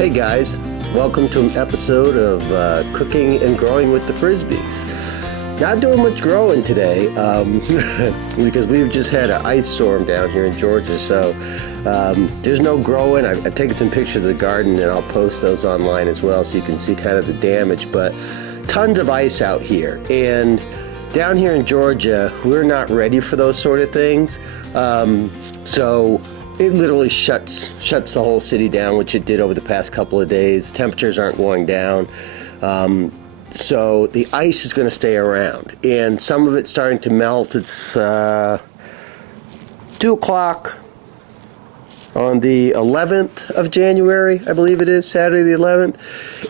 Hey guys, welcome to an episode of Cooking and Growing with the Frisbees. Not doing much growing today because we've just had an ice storm down here in Georgia, so there's no growing. I've taken some pictures of the garden and I'll post those online as well so you can see kind of the damage, but tons of ice out here. And down here in Georgia, we're not ready for those sort of things. So it literally shuts the whole city down, which it did over the past couple of days. Temperatures aren't going down. So the ice is going to stay around. And some of it's starting to melt. It's 2 o'clock on the 11th of January, I believe it is, Saturday the 11th.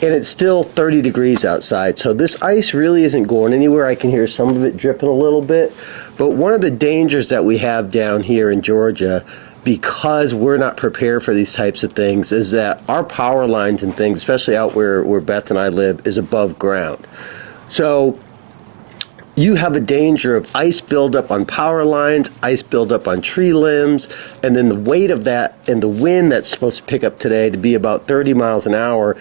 And it's still 30 degrees outside. So this ice really isn't going anywhere. I can hear some of it dripping a little bit. But one of the dangers that we have down here in Georgia, because we're not prepared for these types of things, is that our power lines and things, especially out where Beth and I live, is above ground. So you have a danger of ice buildup on power lines, ice buildup on tree limbs, and then the weight of that and the wind that's supposed to pick up today to be about 30 miles an hour.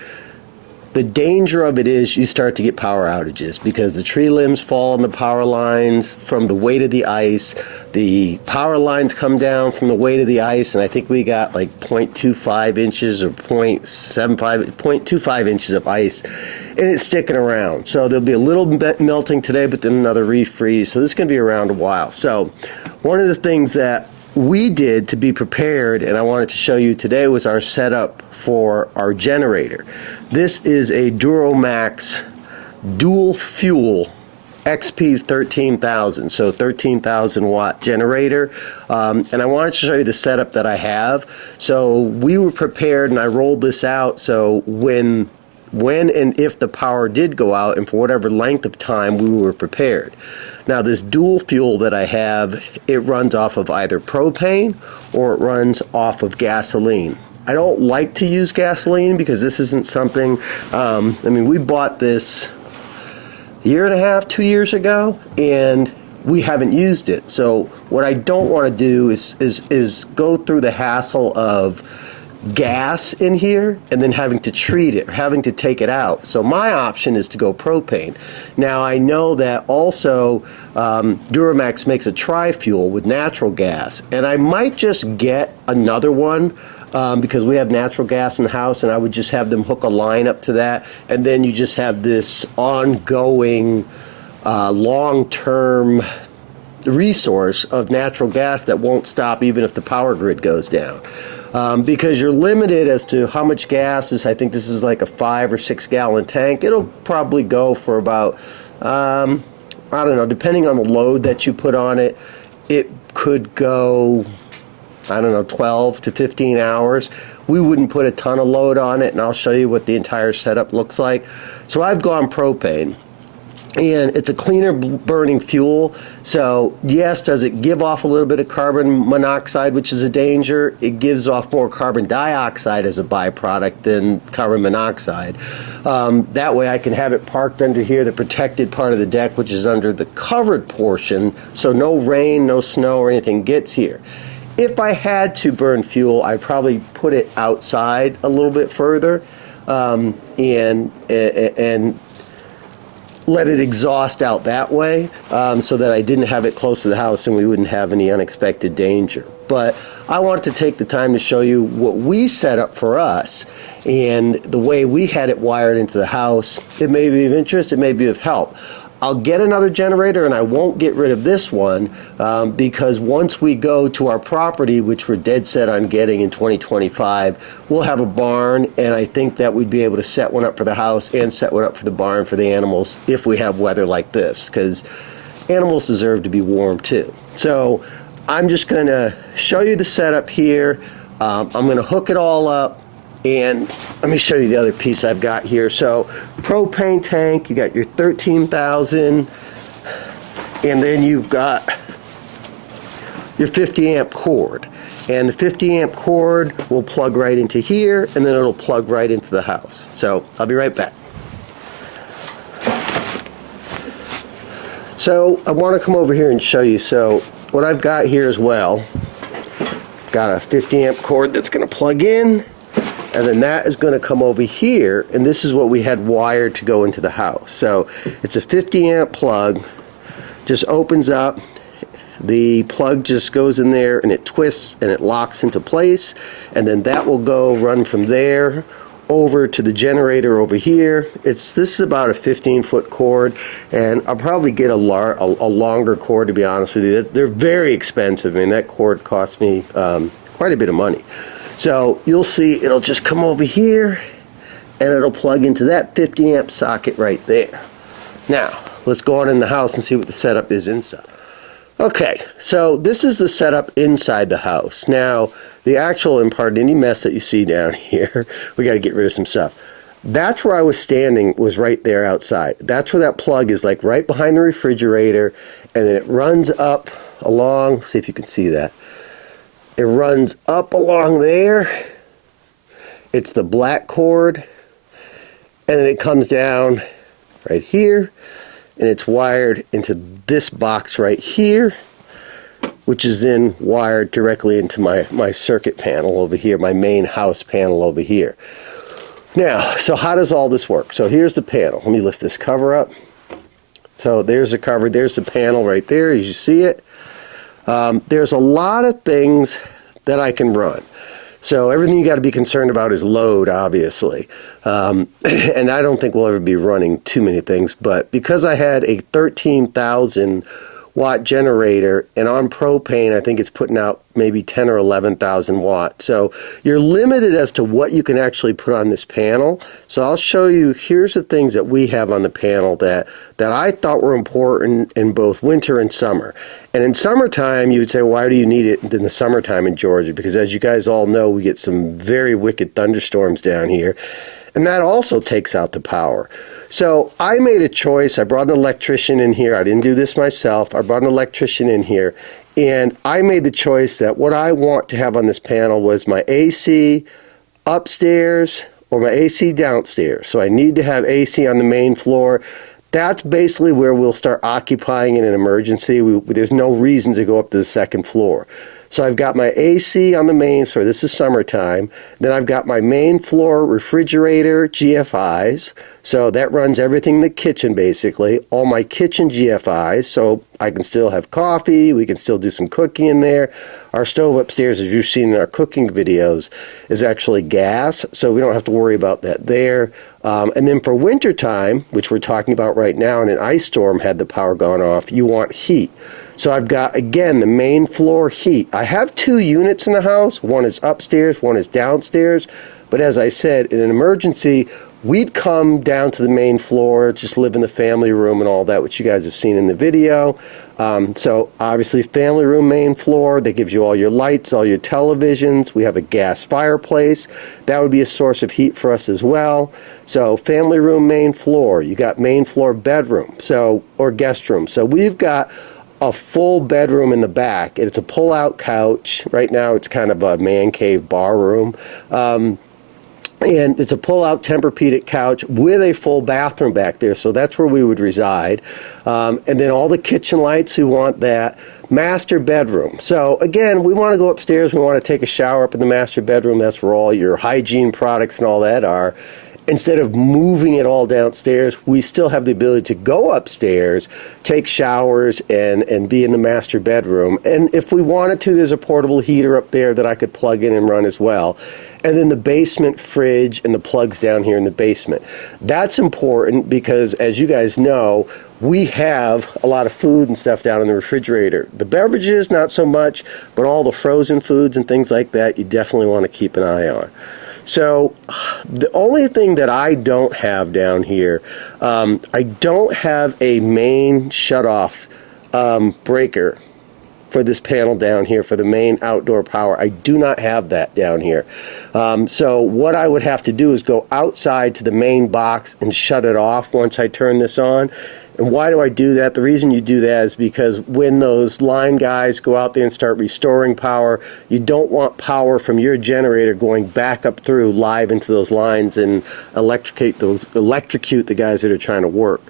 The danger of it is you start to get power outages because the tree limbs fall on the power lines from the weight of the ice. The power lines come down from the weight of the ice, and I think we got like 0.25 inches or 0.25 inches of ice, and it's sticking around. So there'll be a little bit melting today, but then another refreeze. So this is going to be around a while. So one of the things that we did to be prepared, and I wanted to show you today, was our setup for our generator. This is a Duromax dual fuel XP 13000, so 13,000 watt generator, and I wanted to show you the setup that I have. So we were prepared, and I rolled this out so when and if the power did go out, and for whatever length of time, we were prepared. Now this dual fuel that I have, it runs off of either propane or it runs off of gasoline. I don't like to use gasoline because this isn't something, I mean, we bought this a year and a half, 2 years ago, and we haven't used it. So what I don't want to do is go through the hassle of gas in here and then having to treat it, having to take it out. So my option is to go propane. Now I know that also Duromax makes a tri-fuel with natural gas, and I might just get another one because we have natural gas in the house, and I would just have them hook a line up to that, and then you just have this ongoing long-term resource of natural gas that won't stop even if the power grid goes down. Because you're limited as to how much gas is. I think this is like a 5 or 6 gallon tank. It'll probably go for about, I don't know, depending on the load that you put on it, it could go, I don't know, 12 to 15 hours. We wouldn't put a ton of load on it, and I'll show you what the entire setup looks like. So I've gone propane. And it's a cleaner burning fuel. So yes, does it give off a little bit of carbon monoxide, which is a danger? It gives off more carbon dioxide as a byproduct than carbon monoxide. That way I can have it parked under here, the protected part of the deck, which is under the covered portion, so no rain, no snow or anything gets here. If I had to burn fuel, I'd probably put it outside a little bit further and let it exhaust out that way so that I didn't have it close to the house and we wouldn't have any unexpected danger. But I wanted to take the time to show you what we set up for us and the way we had it wired into the house. It may be of interest, it may be of help. I'll get another generator, and I won't get rid of this one because once we go to our property, which we're dead set on getting in 2025, we'll have a barn, and I think that we'd be able to set one up for the house and set one up for the barn for the animals if we have weather like this, because animals deserve to be warm too. So I'm just going to show you the setup here. I'm going to hook it all up. And let me show you the other piece I've got here. So propane tank, you got your 13,000, and then you've got your 50 amp cord. And the 50 amp cord will plug right into here, and then it'll plug right into the house. So I'll be right back. So I want to come over here and show you. So what I've got here as well, got a 50 amp cord that's going to plug in. and then that is going to come over here, and this is what we had wired to go into the house. So it's a 50 amp plug, just opens up, the plug just goes in there and it twists and it locks into place, and then that will go run from there over to the generator over here. This is about a 15-foot cord, and I'll probably get a longer cord, to be honest with you. They're very expensive. I mean, that cord cost me quite a bit of money. So you'll see it'll just come over here and it'll plug into that 50 amp socket right there. Now let's go on in the house and see what the setup is inside. Okay, so this is the setup inside the house. Now, the actual, and pardon any mess that you see down here, we got to get rid of some stuff. That's where I was standing, was right there outside. That's where that plug is, like right behind the refrigerator, and then it runs up along, see if you can see that. It runs up along there. It's the black cord, and then it comes down right here, and it's wired into this box right here, which is then wired directly into my circuit panel over here, my main house panel over here. Now, so how does all this work? So here's the panel. Let me lift this cover up. So there's the cover, there's the panel right there, as you see it. There's a lot of things that I can run. So everything you got to be concerned about is load, obviously. And I don't think we'll ever be running too many things, but because I had a 13,000 watt generator, and on propane I think it's putting out maybe 10 or 11,000 watts. So you're limited as to what you can actually put on this panel. So I'll show you, here's the things that we have on the panel that I thought were important in both winter and summer. And in summertime, you would say, why do you need it in the summertime in Georgia? Because as you guys all know, we get some very wicked thunderstorms down here, and that also takes out the power. So I made a choice. I brought an electrician in here. I didn't do this myself. I brought an electrician in here, and I made the choice that what I want to have on this panel was my AC upstairs or my AC downstairs. So I need to have AC on the main floor. That's basically where we'll start occupying in an emergency. There's no reason to go up to the second floor. So I've got my AC on the main floor. This is summertime. Then I've got my main floor refrigerator GFIs. So that runs everything in the kitchen, basically. All my kitchen GFIs. So I can still have coffee. We can still do some cooking in there. Our stove upstairs, as you've seen in our cooking videos, is actually gas. So we don't have to worry about that there. And then for winter time, which we're talking about right now, and an ice storm had the power gone off, you want heat. So I've got, again, the main floor heat. I have 2 units in the house. One is upstairs, one is downstairs. But as I said, in an emergency, we'd come down to the main floor, just live in the family room and all that, which you guys have seen in the video. So obviously family room, main floor, that gives you all your lights, all your televisions. We have a gas fireplace. That would be a source of heat for us as well. So family room, main floor. You got main floor bedroom, or guest room. So we've got a full bedroom in the back. It's a pull-out couch. Right now it's kind of a man cave bar room. And it's a pull-out Tempur-Pedic couch with a full bathroom back there, so that's where we would reside. And then all the kitchen lights, we want that. Master bedroom. So again, we want to go upstairs, we want to take a shower up in the master bedroom. That's where all your hygiene products and all that are. Instead of moving it all downstairs, we still have the ability to go upstairs, take showers, and be in the master bedroom. And if we wanted to, there's a portable heater up there that I could plug in and run as well. And then the basement fridge and the plugs down here in the basement. That's important because, as you guys know, we have a lot of food and stuff down in the refrigerator. The beverages, not so much, but all the frozen foods and things like that, you definitely want to keep an eye on. So the only thing that I don't have down here, I don't have a main shutoff breaker for this panel down here for the main outdoor power. I do not have that down here. So what I would have to do is go outside to the main box and shut it off once I turn this on. And why do I do that? The reason you do that is because when those line guys go out there and start restoring power, you don't want power from your generator going back up through live into those lines and electrocute the guys that are trying to work.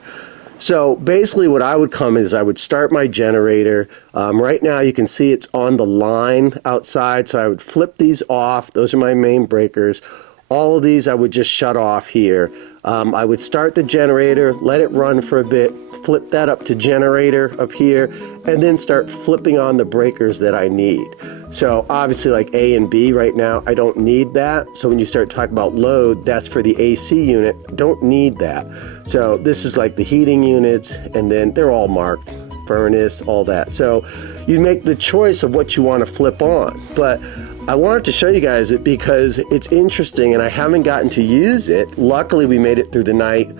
So basically what I would come is I would start my generator. Right now you can see it's on the line outside, so I would flip these off. Those are my main breakers. all of these I would just shut off here. I would start the generator, let it run for a bit, flip that up to generator up here, and then start flipping on the breakers that I need. So obviously like A and B right now, I don't need that. So when you start talking about load, that's for the AC unit. Don't need that. So this is like the heating units, and then they're all marked, furnace, all that. So you make the choice of what you want to flip on. But I wanted to show you guys it because it's interesting and I haven't gotten to use it. Luckily we made it through the night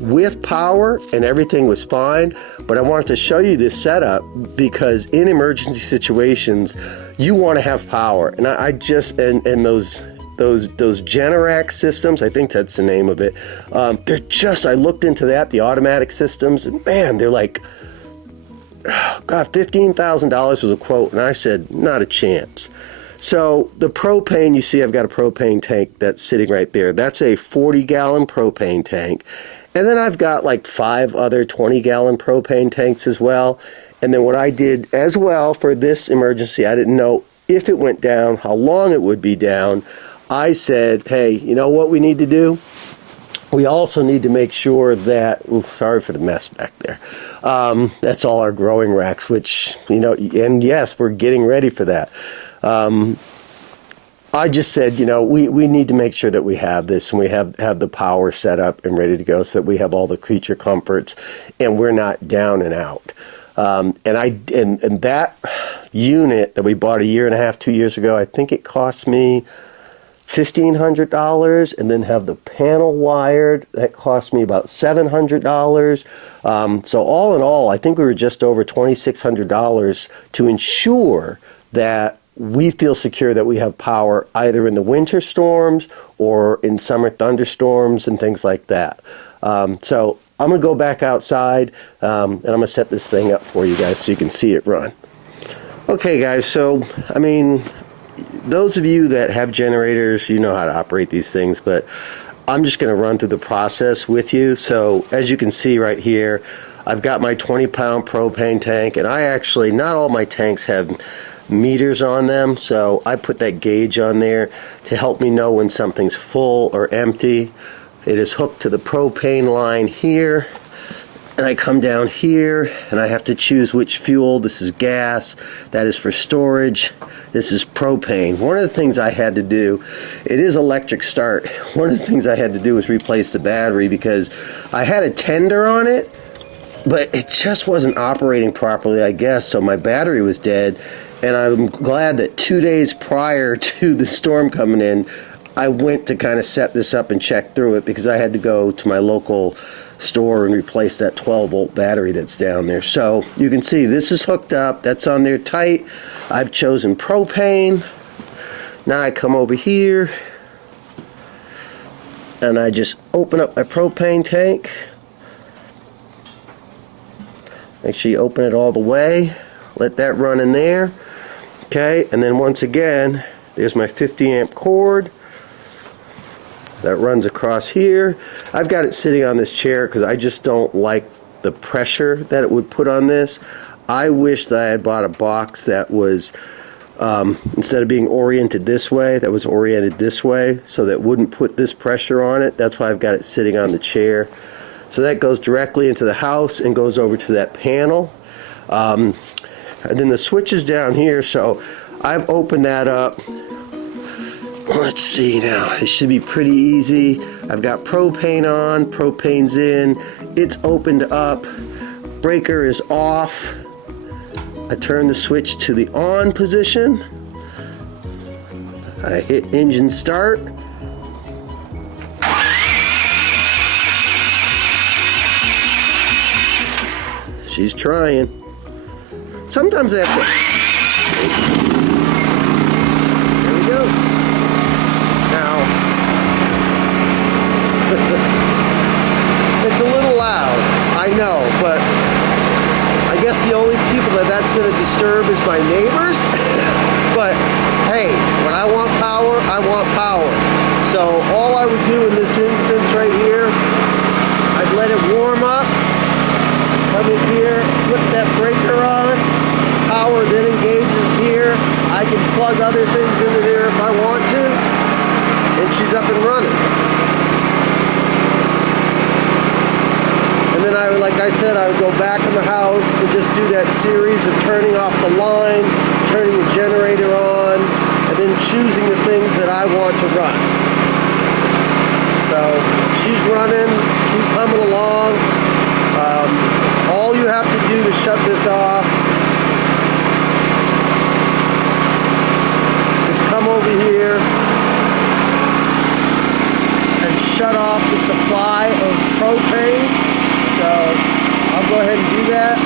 with power and everything was fine. But I wanted to show you this setup because in emergency situations you want to have power. And I just and those Generac systems, I think that's the name of it. They're just, I looked into that, the automatic systems, and man, they're like, God, $15,000 was a quote, and I said, not a chance. So the propane, you see I've got a propane tank that's sitting right there. That's a 40-gallon propane tank. And then I've got like 5 other 20-gallon propane tanks as well. And then what I did as well for this emergency, I didn't know if it went down, how long it would be down. I said, hey, you know what we need to do? We also need to make sure that, oof, sorry for the mess back there. That's all our growing racks, which, you know, and yes, we're getting ready for that. I just said, you know, we need to make sure that we have this and we have the power set up and ready to go so that we have all the creature comforts and we're not down and out. And that unit that we bought 1.5, 2 years ago, I think it cost me $1,500, and then have the panel wired. That cost me about $700. So all in all, I think we were just over $2,600 to ensure that we feel secure that we have power either in the winter storms or in summer thunderstorms and things like that. So I'm going to go back outside and I'm going to set this thing up for you guys so you can see it run. Okay guys, so I mean, those of you that have generators, you know how to operate these things, but I'm just going to run through the process with you. So as you can see right here, I've got my 20-pound propane tank, and I actually, not all my tanks have meters on them, so I put that gauge on there to help me know when something's full or empty. It is hooked to the propane line here, and I come down here and I have to choose which fuel. This is gas, that is for storage, this is propane. One of the things I had to do, it is electric start. One of the things I had to do was replace the battery because I had a tender on it, but it just wasn't operating properly, I guess, so my battery was dead. And I'm glad that 2 days prior to the storm coming in, I went to kind of set this up and check through it because I had to go to my local store and replace that 12-volt battery that's down there. So you can see this is hooked up, that's on there tight. I've chosen propane. Now I come over here and I just open up my propane tank. Make sure you open it all the way, let that run in there. Okay, and then once again, there's my 50 amp cord that runs across here. I've got it sitting on this chair because I just don't like the pressure that it would put on this. I wish that I had bought a box that was, instead of being oriented this way, that was oriented this way, so that wouldn't put this pressure on it. That's why I've got it sitting on the chair. So that goes directly into the house and goes over to that panel. And then the switch is down here, so I've opened that up. Let's see now, it should be pretty easy. I've got propane on, propane's in, it's opened up, breaker is off. I turn the switch to the on position. I hit engine start. She's trying. Sometimes I have to... There we go. Now, it's a little loud, I know, but I guess the only people that's going to disturb is my neighbors. But hey, when I want power, I want power. So all I would do in this instance right here, I'd let it warm up, come in here, flip that breaker on, power then engages here. I can plug other things into there if I want to, and she's up ways of turning off the line, turning the generator on, and then choosing the things that I want to run. So she's running, she's humming along. All you have to do to shut this off is come over here and shut off the supply of propane. So I'll go ahead and do that.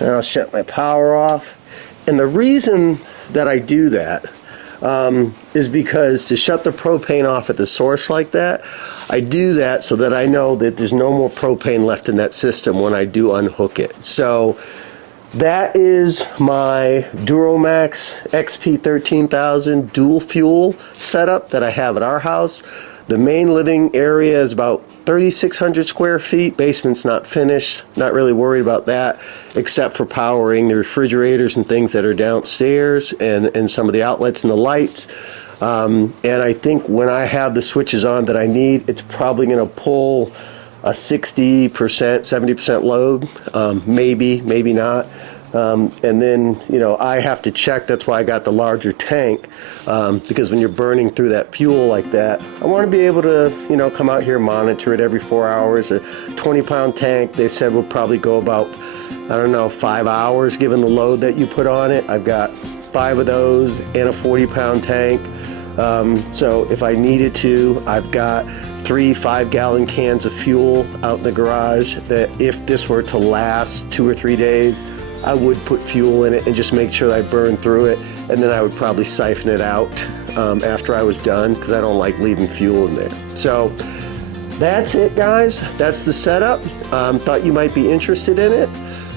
And I'll shut my power off. And the reason that I do that is because to shut the propane off at the source like that, I do that so that I know that there's no more propane left in that system when I do unhook it. So that is my Duromax XP13000 dual fuel setup that I have at our house. The main living area is about 3,600 square feet. Basement's not finished. Not really worried about that, except for powering the refrigerators and things that are downstairs and some of the outlets and the lights. And I think when I have the switches on that I need, it's probably going to pull a 60%, 70% load, maybe not. And then, you know, I have to check. That's why I got the larger tank, because when you're burning through that fuel like that, I want to be able to, you know, come out here and monitor it every 4 hours. A 20-pound tank, they said, will probably go about, I don't know, 5 hours given the load that you put on it. I've got 5 of those in a 40-pound tank. So if I needed to, I've got 3 5-gallon cans of fuel out in the garage that if this were to last 2 or 3 days, I would put fuel in it and just make sure that I burn through it, and then I would probably siphon it out after I was done, because I don't like leaving fuel in there. So that's it, guys. That's the setup. Thought you might be interested in it.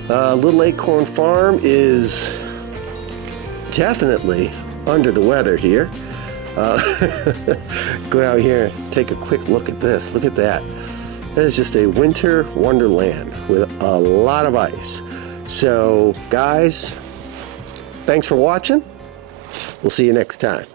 Little Acorn Farm is definitely under the weather here. Go out here and take a quick look at this. Look at that. That is just a winter wonderland with a lot of ice. So, guys, thanks for watching. We'll see you next time.